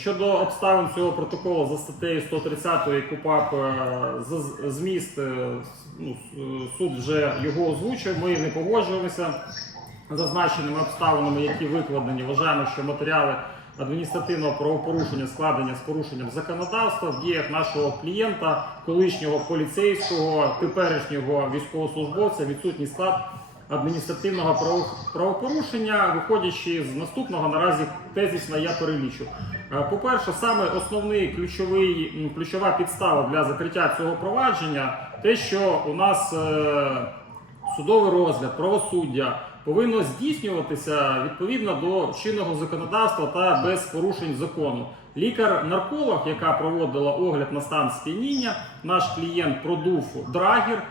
Щодо обставин цього протоколу за статтею 130 КУПАП е, з- зміст, е, ну, суд вже його озвучив. Ми не погоджуємося зазначеними обставинами, які викладені. Вважаємо, що матеріали адміністративного правопорушення складення з порушенням законодавства в діях нашого клієнта, колишнього поліцейського, теперішнього військовослужбовця, відсутній склад адміністративного правопорушення, виходячи з наступного наразі тезісно я перелічу. Е, По-перше, саме основний ключовий ключова підстава для закриття цього провадження, те, що у нас е, судовий розгляд, правосуддя повинно здійснюватися відповідно до чинного законодавства та без порушень закону. Лікар-нарколог, яка проводила огляд на стан сп'яніння, наш клієнт продув драгер,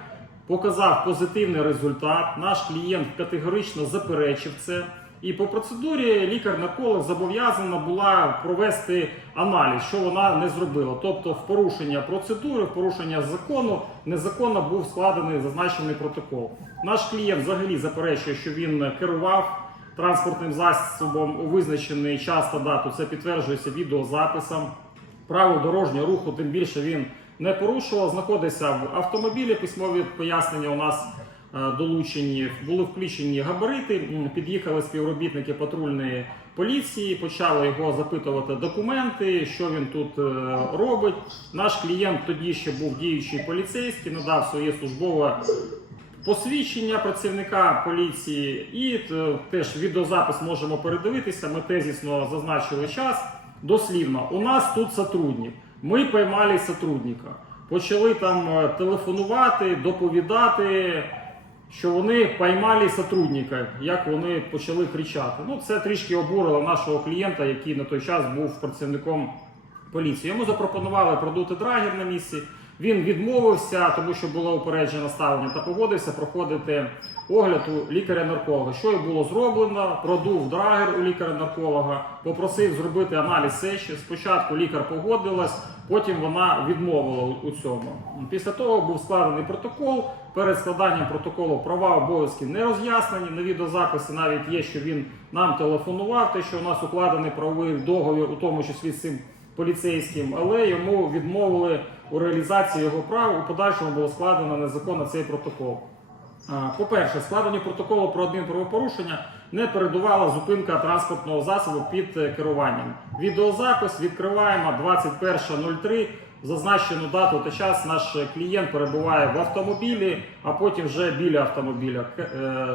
показав позитивний результат. Наш клієнт категорично заперечив це. І по процедурі лікар-нарколог зобов'язана була провести аналіз, що вона не зробила. Тобто, в порушення процедури, в порушення закону незаконно був складений зазначений протокол. Наш клієнт взагалі заперечує, що він керував транспортним засобом у визначений час та дату. Це підтверджується відеозаписом. Правил дорожнього руху, тим більше він не порушував. Знаходився в автомобілі. Письмові пояснення у нас долучені. Були включені габарити. Під'їхали співробітники патрульної поліції, почали його запитувати документи, що він тут е, робить. Наш клієнт тоді ще був діючий поліцейський, надав своє службове посвідчення працівника поліції, і е, теж відеозапис можемо передивитися. Ми тезісно зазначили час. Дослівно, у нас тут сотрудник. Ми поймали сотрудника. Почали там е, телефонувати, доповідати, що вони поймали сотрудника, як вони почали кричати. Ну, це трішки обурило нашого клієнта, який на той час був працівником поліції. Йому запропонували продути драгер на місці. Він відмовився, тому що було упереджене ставлення, та погодився проходити огляд у лікаря-нарколога. Що й було зроблено? Продув драгер у лікаря-нарколога, попросив зробити аналіз сечі. Спочатку лікар погодилась, потім вона відмовила у- цьому. Після того був складений протокол. Перед складанням протоколу права обов'язки не роз'яснені. На відеозаписі навіть є, що він нам телефонував, те, що у нас укладений правовий договір, у тому числі з цим поліцейським, але йому відмовили у реалізації його прав. У подальшому було складено незаконно цей протокол. По-перше, складенню протоколу про адмінправопорушення не передувала зупинка транспортного засобу під е, керуванням. Відеозапис відкриваємо 21.03. В Зазначену дату та час наш клієнт перебуває в автомобілі, а потім вже біля автомобіля. Е,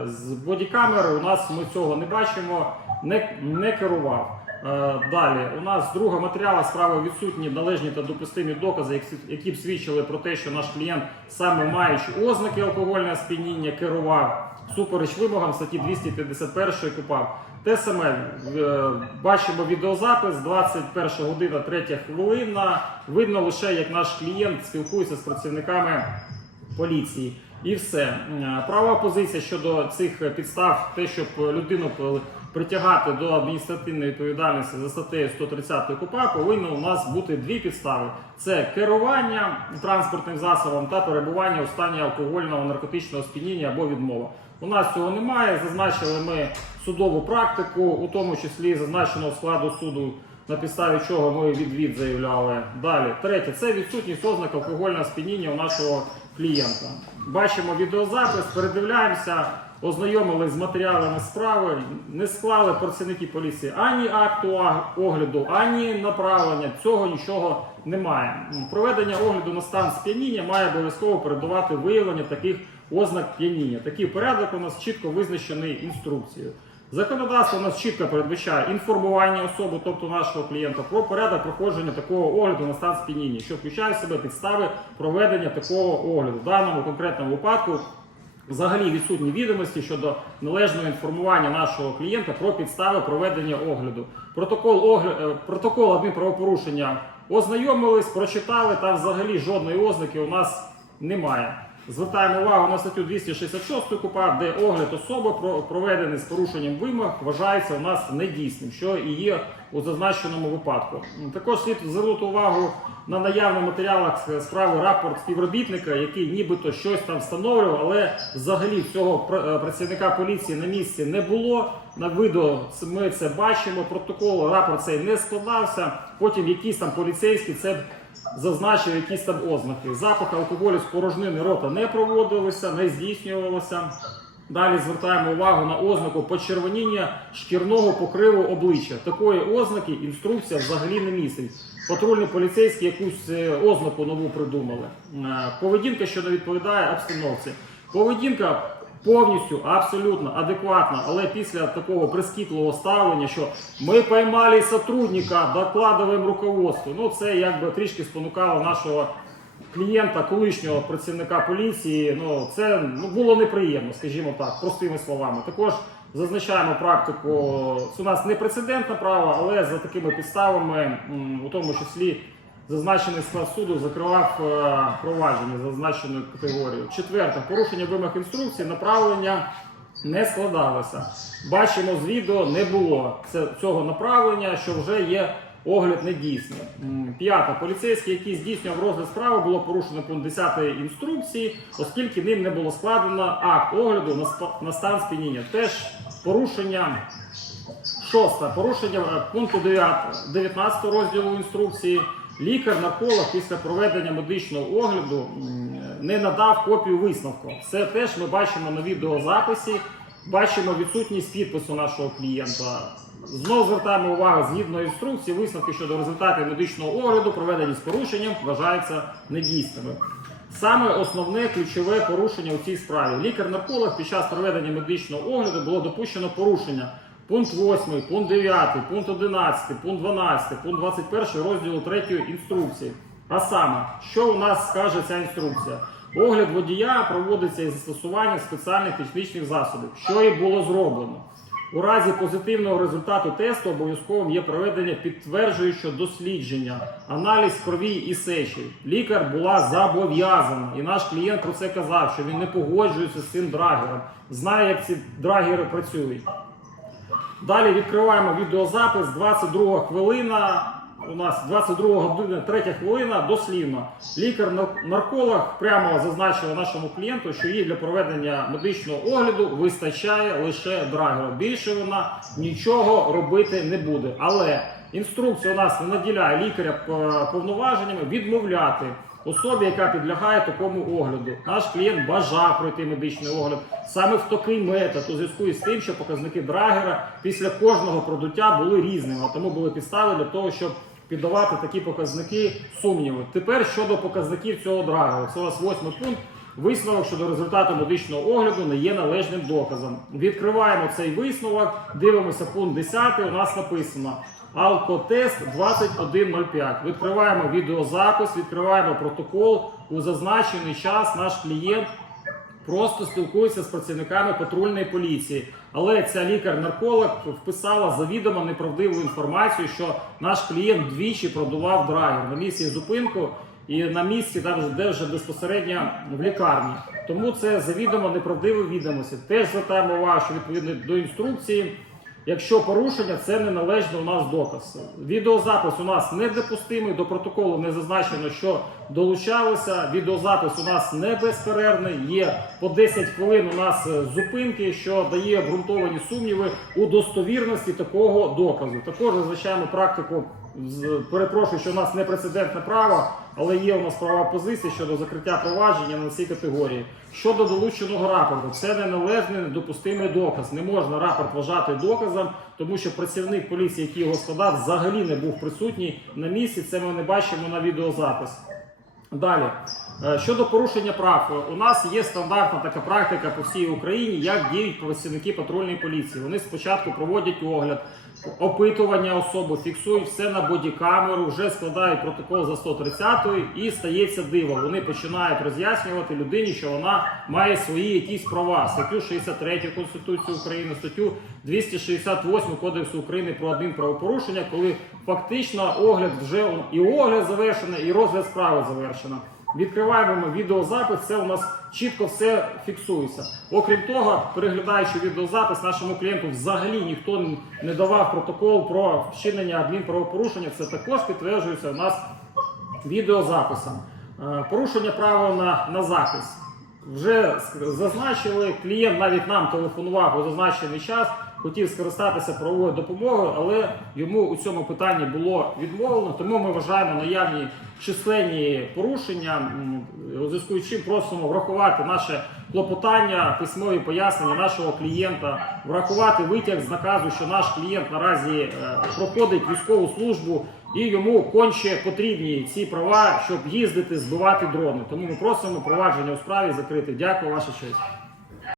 З бодікамери у нас ми цього не бачимо, не, не керував. Е, Далі у нас з другого матеріалу справи відсутні належні та допустимі докази, які- б свідчили про те, що наш клієнт, саме маючи ознаки алкогольного сп'яніння, керував супереч вимогам статті 251 КУПАП. Те саме е, бачимо відеозапис 21 година 3 хвилина. Видно лише, як наш клієнт спілкується з працівниками поліції. І все. Е, Права позиція щодо цих підстав, те, щоб людину притягати до адміністративної відповідальності за статтею 130 КУПА, повинно у нас бути дві підстави: це керування транспортним засобом та перебування у стані алкогольного наркотичного сп'яніння або відмова. У нас цього немає. Зазначили ми судову практику, у тому числі зазначеного складу суду на підставі чого ми відвід заявляли. Далі, третє, це відсутність ознак алкогольного сп'яніння у нашого клієнта. Бачимо відеозапис, передивляємося, ознайомились з матеріалами справи, не склали працівники поліції ані акту огляду, ані направлення. Цього нічого немає. Проведення огляду на стан сп'яніння має обов'язково передувати виявлення таких ознак п'яніння. Такий порядок у нас чітко визначений інструкцією. Законодавство у нас чітко передбачає інформування особи, тобто нашого клієнта, про порядок проходження такого огляду на стан сп'яніння, що включає в себе підстави проведення такого огляду. В даному конкретному випадку взагалі відсутні відомості щодо належного інформування нашого клієнта про підстави проведення огляду. Протокол огля... е, протокол адмінправопорушення ознайомились, прочитали, та взагалі жодної ознаки у нас немає. Звертаємо увагу на статтю 266 КУПАП, де огляд особи про- проведений з порушенням вимог вважається у нас недійсним, що і є у зазначеному випадку. Також слід звернути увагу на наявних матеріалах справи рапорт співробітника, який нібито щось там встановлював, але взагалі цього е, працівника поліції на місці не було. На це- ми це бачимо. Протокол рапорт цей не складався. Потім якісь там поліцейські це зазначив якісь там ознаки. Запах алкоголю з порожнини рота не проводилися, не здійснювалося. Далі звертаємо увагу на ознаку почервоніння шкірного покриву обличчя. Такої ознаки інструкція взагалі не містить. Патрульні поліцейські якусь е, ознаку нову придумали. Е, Поведінка, що не відповідає обстановці. Поведінка повністю абсолютно адекватна, але після такого прискіпливого ставлення, що ми поймали сотрудника, докладуємо руководству. Ну це якби трішки спонукало нашого клієнта, колишнього працівника поліції. Ну це ну, було неприємно, скажімо так, простими словами. Також зазначаємо практику. Це у нас не прецедентне право, але за такими підставами, у тому числі. Зазначений склад суду закривав е, провадження за зазначеною категорією. Четверте, порушення вимог інструкції, направлення не складалося. Бачимо з відео, не було цього направлення, що вже є огляд недійсний. П'яте, поліцейський, який здійснював розгляд справи, було порушено пункт 10 інструкції, оскільки ним не було складено акт огляду на, стан сп'яніння. Теж порушення Шосте. Порушення е, пункту 9, 19 розділу інструкції. Лікар-нарколог після проведення медичного огляду не надав копію висновку. Це теж ми бачимо на відеозаписі. Бачимо відсутність підпису нашого клієнта. Знову звертаємо увагу згідно інструкції, висновки щодо результатів медичного огляду, проведені з порушенням, вважаються недійсними. Саме основне ключове порушення у цій справі. Лікар-нарколог під час проведення медичного огляду було допущено порушення. Пункт 8, пункт 9, пункт 11, пункт 12, пункт 21 розділу 3 інструкції. А саме, що у нас скаже ця інструкція? Огляд водія проводиться із застосуванням спеціальних технічних засобів, що і було зроблено. У разі позитивного результату тесту обов'язковим є проведення підтверджуючого дослідження, аналіз крові і сечі. Лікар була зобов'язана, і наш клієнт про це казав, що він не погоджується з цим драгером, знає, як ці драгери працюють. Далі відкриваємо відеозапис, 22 хвилина. У нас 22 година, 3 хвилина, дослівно. Лікар-нарколог прямо зазначила нашому клієнту, що їй для проведення медичного огляду вистачає лише драгера. Більше вона нічого робити не буде. Але інструкція у нас не наділяє лікаря е, повноваженнями відмовляти особі, яка підлягає такому огляду. Наш клієнт бажав пройти медичний огляд саме в такий метод у зв'язку із тим, що показники драгера після кожного продуття були різними, а тому були підстави для того, щоб піддавати такі показники сумніву. Тепер щодо показників цього драгера, це у нас восьмий пункт. Висновок щодо результату медичного огляду не є належним доказом. Відкриваємо цей висновок, дивимося пункт 10, у нас написано Алкотест 2105. Відкриваємо відеозапис, відкриваємо протокол. У зазначений час наш клієнт просто спілкується з працівниками патрульної поліції. Але ця лікар-нарколог вписала завідомо неправдиву інформацію, що наш клієнт двічі продував драгер на місці зупинку і на місці, там, де вже безпосередньо в лікарні. Тому це завідомо неправдиві відомості. Теж звертаємо увагу, що відповідно до інструкції. Якщо порушення, це неналежний у нас доказ. Відеозапис у нас недопустимий, до протоколу не зазначено, що долучалося. Відеозапис у нас не безперервний. Є по 10 хвилин у нас е, зупинки, що дає обґрунтовані сумніви у достовірності такого доказу. Також зазначаємо практику. Перепрошую, що у нас не прецедентне право, але є у нас права позиція щодо закриття провадження на цій категорії. Щодо долученого рапорту, це неналежний недопустимий доказ. Не можна рапорт вважати доказом, тому що працівник поліції, який його складав, взагалі не був присутній на місці. Це ми не бачимо на відеозапис. Далі. Е, Щодо порушення прав, е, у нас є стандартна така практика по всій Україні, як діють працівники патрульної поліції. Вони спочатку проводять огляд, опитування особи, фіксують все на бодікамеру, вже складають протокол за 130 і стається диво. Вони починають роз'яснювати людині, що вона має свої якісь права. Статтю 63 Конституції України, статтю 268 Кодексу України про адмінправопорушення, коли фактично огляд вже і огляд завершений, і розгляд справи завершено. Відкриваємо відеозапис, це у нас чітко все фіксується. Окрім того, переглядаючи відеозапис, нашому клієнту взагалі ніхто не давав протокол про вчинення адмінправопорушення. Це також підтверджується у нас відеозаписом. Е, Порушення права на, на захист. Вже зазначили, клієнт навіть нам телефонував у зазначений час. Хотів скористатися правовою допомогою, але йому у цьому питанні було відмовлено. Тому ми вважаємо наявні численні порушення. У зв'язку з чим просимо врахувати наше клопотання, письмові пояснення нашого клієнта, врахувати витяг з наказу, що наш клієнт наразі е, проходить військову службу і йому конче потрібні ці права, щоб їздити, збивати дрони. Тому ми просимо провадження у справі закрити. Дякую, ваша честь.